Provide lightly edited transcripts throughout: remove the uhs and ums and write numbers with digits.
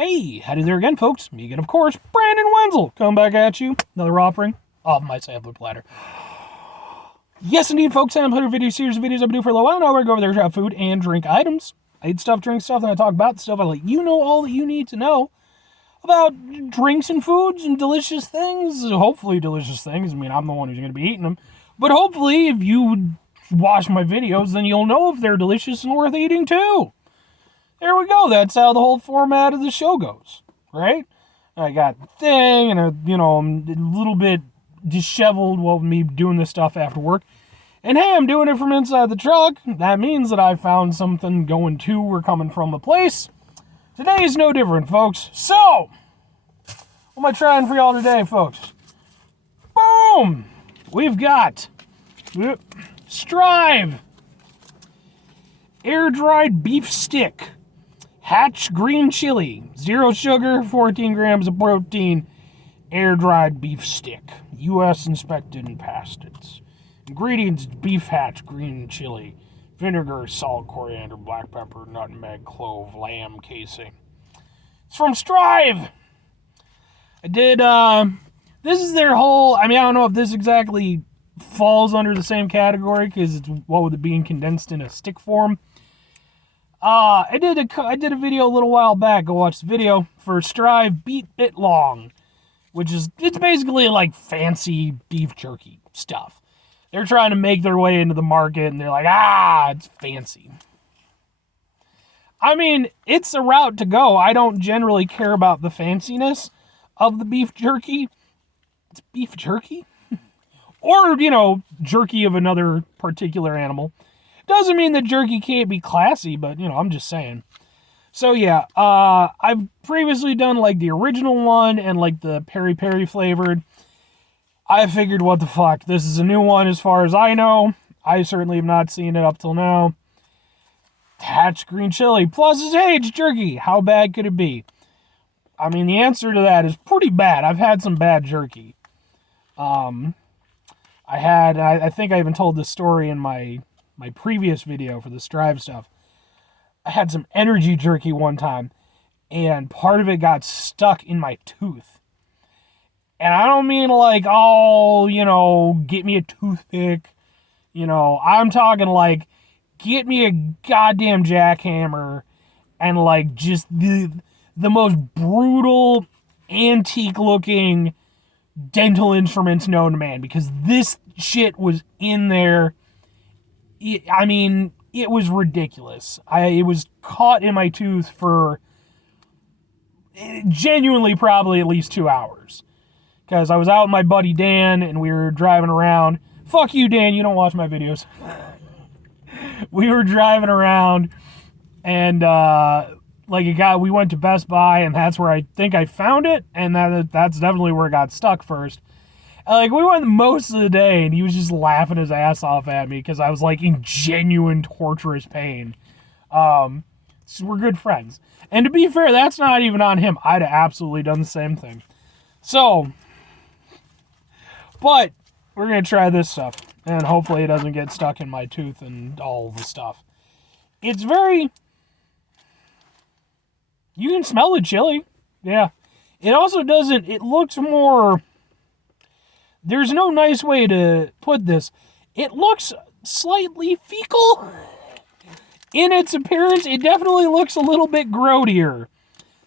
Hey, howdy there again, folks. Me again, of course, Brandon Wenzel, coming back at you. Another offering of my Sampler Platter. Yes, indeed, folks, Sampler Platter video series of videos I've been doing for a little while now. Where I go over there to have food and drink items. I eat stuff, drink stuff, and I talk about the stuff. I let you know all that you need to know about drinks and foods and delicious things. Hopefully delicious things. I mean, I'm the one who's going to be eating them. But hopefully, if you watch my videos, then you'll know if they're delicious and worth eating, too. There we go. That's how the whole format of the show goes, right? I got the thing, and I'm a little bit disheveled while me doing this stuff after work. And hey, I'm doing it from inside the truck. That means that I found something going to or coming from the place. Today is no different, folks. So, what am I trying for y'all today, folks? Boom! We've got Stryve air-dried beef stick. Hatch green chili, 0 sugar, 14 grams of protein, air-dried beef stick. U.S. inspected and passed it. Ingredients: beef hatch, green chili, vinegar, salt, coriander, black pepper, nutmeg, clove, lamb casing. It's from Stryve. I did, this is their whole, I don't know if this exactly falls under the same category, because it's, what with it being condensed in a stick form. I did a video a little while back. Go watch the video for Stryve Beat It Long, it's basically like fancy beef jerky stuff. They're trying to make their way into the market, and they're like, it's fancy. It's a route to go. I don't generally care about the fanciness of the beef jerky. It's beef jerky? Or, jerky of another particular animal. Doesn't mean that jerky can't be classy, but, I'm just saying. So, yeah, I've previously done, the original one and, the peri-peri flavored. I figured, what the fuck, this is a new one as far as I know. I certainly have not seen it up till now. Hatch green chili, plus it's jerky. How bad could it be? The answer to that is pretty bad. I've had some bad jerky. I think I even told this story in my previous video for the Stryve stuff. I had some energy jerky one time, and part of it got stuck in my tooth. And I don't mean get me a toothpick. I'm talking get me a goddamn jackhammer and just the most brutal, antique-looking dental instruments known to man, because this shit was in there. It was ridiculous. It was caught in my tooth for genuinely probably at least 2 hours. Because I was out with my buddy Dan, and we were driving around. Fuck you, Dan, you don't watch my videos. We were driving around, and we went to Best Buy, and that's where I think I found it, and that's definitely where it got stuck first. We went most of the day, and he was just laughing his ass off at me because I was, in genuine torturous pain. So we're good friends. And to be fair, that's not even on him. I'd have absolutely done the same thing. So, but we're going to try this stuff, and hopefully it doesn't get stuck in my tooth and all the stuff. It's very... You can smell the chili. Yeah. It also doesn't... It looks more... There's no nice way to put this. It looks slightly fecal in its appearance. It definitely looks a little bit grodier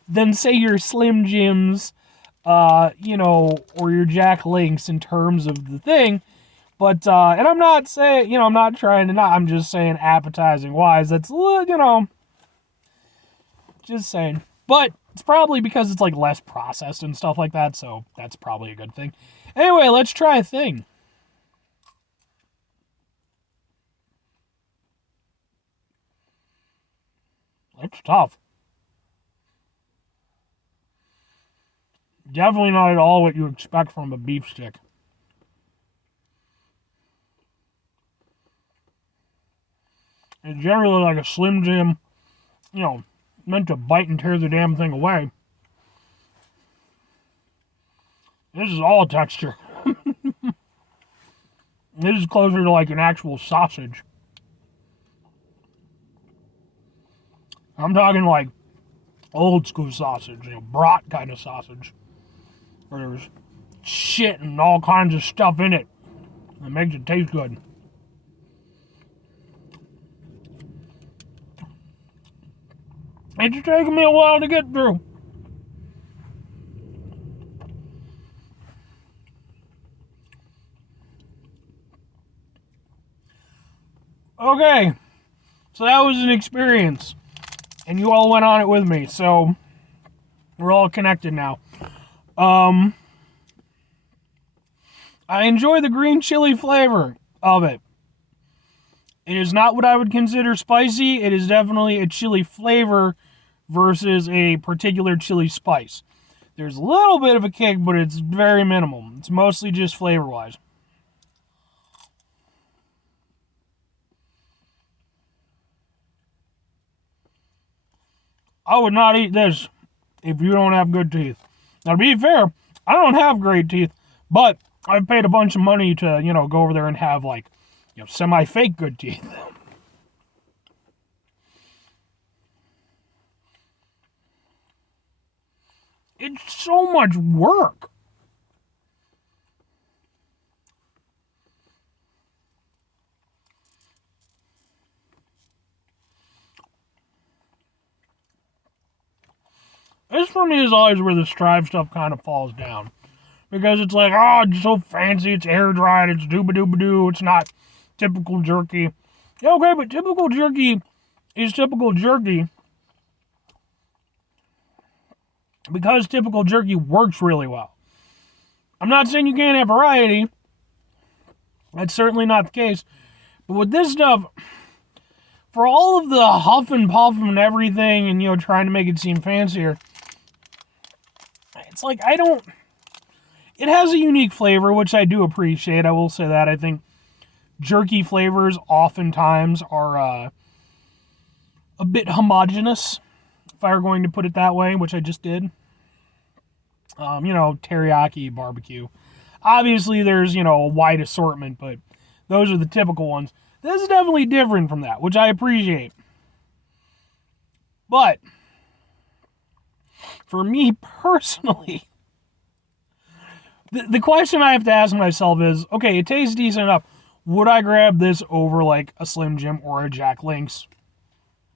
than, say, your Slim Jims, or your Jack Links in terms of the thing. But, and I'm not saying, I'm not trying to I'm just saying appetizing-wise, that's, just saying. But it's probably because it's, less processed and stuff like that, so that's probably a good thing. Anyway, let's try a thing. It's tough. Definitely not at all what you expect from a beef stick. It's generally like a Slim Jim, meant to bite and tear the damn thing away. This is all texture. This is closer to an actual sausage. I'm talking old school sausage, brat kind of sausage, where there's shit and all kinds of stuff in it that makes it taste good. It's taking me a while to get through. Okay, so that was an experience, and you all went on it with me, so we're all connected now. I enjoy the green chili flavor of it. It is not what I would consider spicy. It is definitely a chili flavor versus a particular chili spice. There's a little bit of a kick, but it's very minimal. It's mostly just flavor-wise. I would not eat this if you don't have good teeth. Now, to be fair, I don't have great teeth, but I've paid a bunch of money to, go over there and have, semi-fake good teeth. It's so much work. This for me is always where the Stryve stuff kind of falls down. Because it's like, oh, it's so fancy, it's air dried, it's dooba-dooba-doo, it's not typical jerky. Yeah, okay, but typical jerky is typical jerky because typical jerky works really well. I'm not saying you can't have variety. That's certainly not the case. But with this stuff, for all of the huff and puff and everything and, trying to make it seem fancier, it's like, it has a unique flavor, which I do appreciate. I will say that. I think jerky flavors oftentimes are a bit homogenous, if I were going to put it that way, which I just did. Teriyaki, barbecue. Obviously, there's, a wide assortment, but those are the typical ones. This is definitely different from that, which I appreciate. But for me personally, the question I have to ask myself is, okay, it tastes decent enough. Would I grab this over like a Slim Jim or a Jack Link's?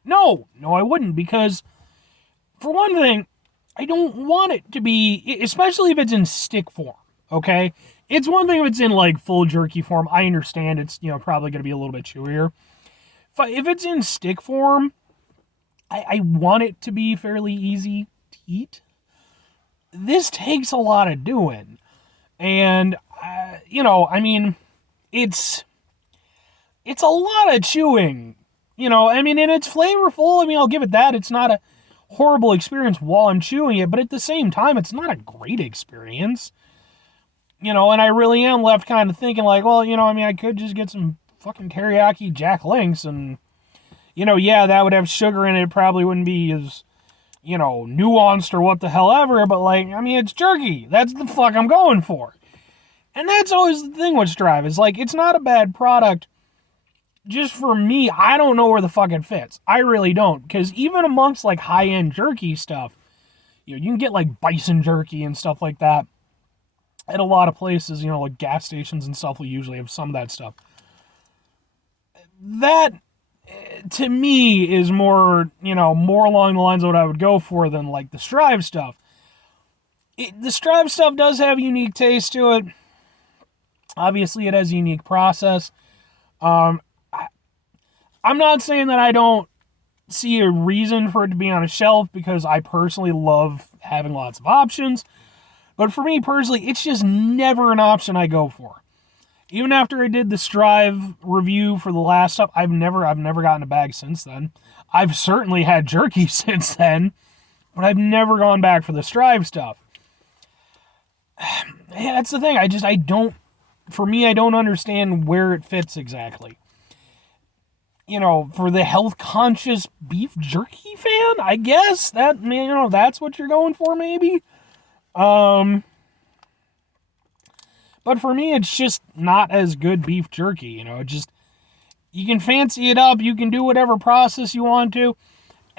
No, I wouldn't, because for one thing, I don't want it to be, especially if it's in stick form, okay? It's one thing if it's in like full jerky form. I understand it's, probably going to be a little bit chewier. If it's in stick form, I want it to be fairly easy to eat. This takes a lot of doing. And, it's a lot of chewing, and it's flavorful. I'll give it that. It's not a horrible experience while I'm chewing it, but at the same time, it's not a great experience, and I really am left kind of thinking like, well, I could just get some fucking teriyaki Jack Link's and, yeah, that would have sugar in it. It probably wouldn't be as, nuanced or what the hell ever, but it's jerky. That's the fuck I'm going for. And that's always the thing with Stryve, is like, it's not a bad product. Just for me, I don't know where the fuck it fits. I really don't. Because even amongst like high-end jerky stuff, you can get like bison jerky and stuff like that at a lot of places, like gas stations and stuff will usually have some of that stuff. That, to me, is more, more along the lines of what I would go for than like the Stryve stuff. The Stryve stuff does have a unique taste to it. Obviously, it has a unique process. I'm not saying that I don't see a reason for it to be on a shelf, because I personally love having lots of options. But for me personally, it's just never an option I go for. Even after I did the Stryve review for the last stuff, I've never gotten a bag since then. I've certainly had jerky since then, but I've never gone back for the Stryve stuff. Yeah, that's the thing. For me, I don't understand where it fits exactly. For the health-conscious beef jerky fan, I guess that's what you're going for, maybe. But for me, it's just not as good beef jerky. You can fancy it up. You can do whatever process you want to.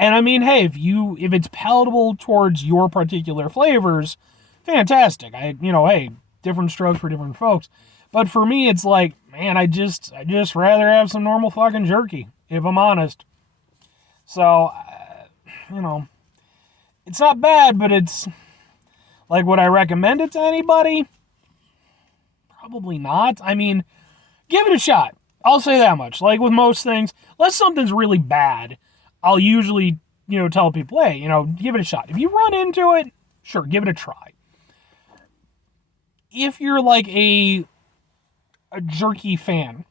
And I mean, hey, if it's palatable towards your particular flavors, fantastic. Hey, different strokes for different folks. But for me, it's like, man, I just rather have some normal fucking jerky, if I'm honest. So, it's not bad, but it's like, would I recommend it to anybody? Probably not. I mean, give it a shot. I'll say that much. Like with most things, unless something's really bad, I'll usually, tell people, hey, give it a shot. If you run into it, sure, give it a try. If you're like a jerky fan,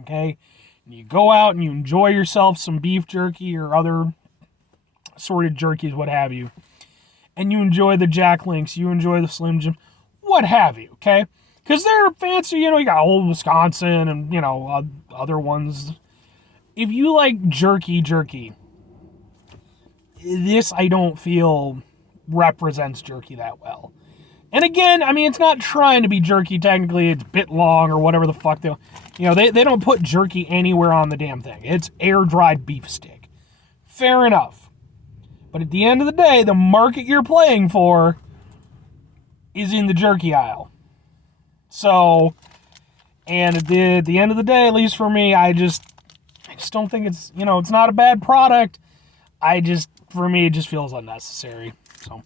okay, and you go out and you enjoy yourself some beef jerky or other assorted jerkies, what have you, and you enjoy the Jack Links, you enjoy the Slim Jim, what have you, okay? Because they're fancy, you got Old Wisconsin and, other ones. If you like jerky, this I don't feel represents jerky that well. And again, I mean, it's not trying to be jerky technically, it's bit long or whatever the fuck they don't put jerky anywhere on the damn thing. It's air-dried beef stick. Fair enough. But at the end of the day, the market you're playing for is in the jerky aisle. So, and at the end of the day, at least for me, I just don't think it's, it's not a bad product. For me, it just feels unnecessary. So,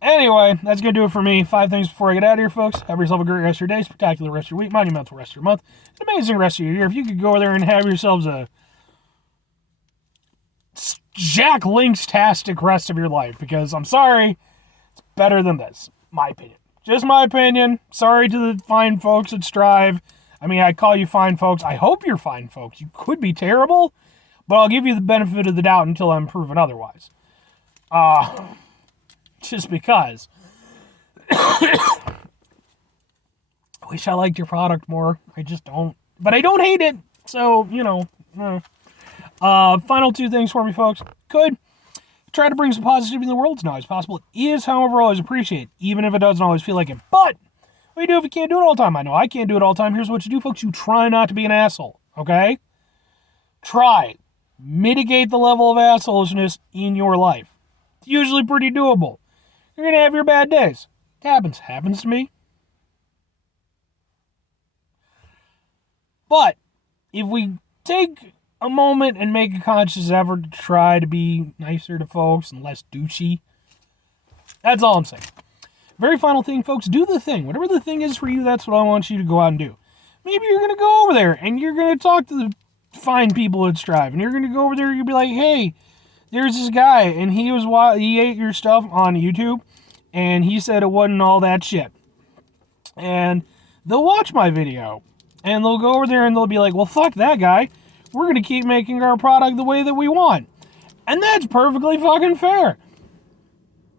anyway, that's going to do it for me. 5 things before I get out of here, folks. Have yourself a great rest of your day, spectacular rest of your week, monumental rest of your month, an amazing rest of your year. If you could go there and have yourselves a Jack Links-tastic rest of your life, because I'm sorry, it's better than this. My opinion. Just my opinion. Sorry to the fine folks at Stryve. I mean, I call you fine folks. I hope you're fine folks. You could be terrible, but I'll give you the benefit of the doubt until I'm proven otherwise. Just because. I wish I liked your product more. I just don't. But I don't hate it. So, final 2 things for me, folks. Could try to bring some positivity in the world. It's not always possible. It is, however, always appreciated, even if it doesn't always feel like it. But what do you do if you can't do it all the time? I know I can't do it all the time. Here's what you do, folks. You try not to be an asshole, okay? Try. Mitigate the level of assholishness in your life. It's usually pretty doable. You're going to have your bad days. It happens. Happens to me. But if we take a moment and make a conscious effort to try to be nicer to folks and less douchey, that's all I'm saying. Very final thing, folks, do the thing. Whatever the thing is for you, that's what I want you to go out and do. Maybe you're going to go over there and you're going to talk to the fine people at Stryve, and you're going to go over there and you'll be like, hey, there's this guy, and he ate your stuff on YouTube, and he said it wasn't all that shit. And they'll watch my video, and they'll go over there and they'll be like, well, fuck that guy. We're going to keep making our product the way that we want. And that's perfectly fucking fair.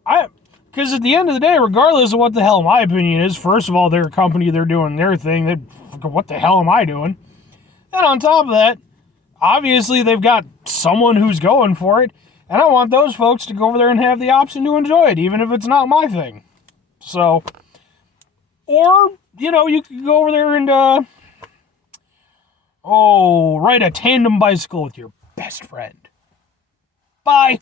Because at the end of the day, regardless of what the hell my opinion is, first of all, they're a company, they're doing their thing. What the hell am I doing? And on top of that, obviously they've got someone who's going for it. And I want those folks to go over there and have the option to enjoy it, even if it's not my thing. So, or, you could go over there and, ride a tandem bicycle with your best friend. Bye.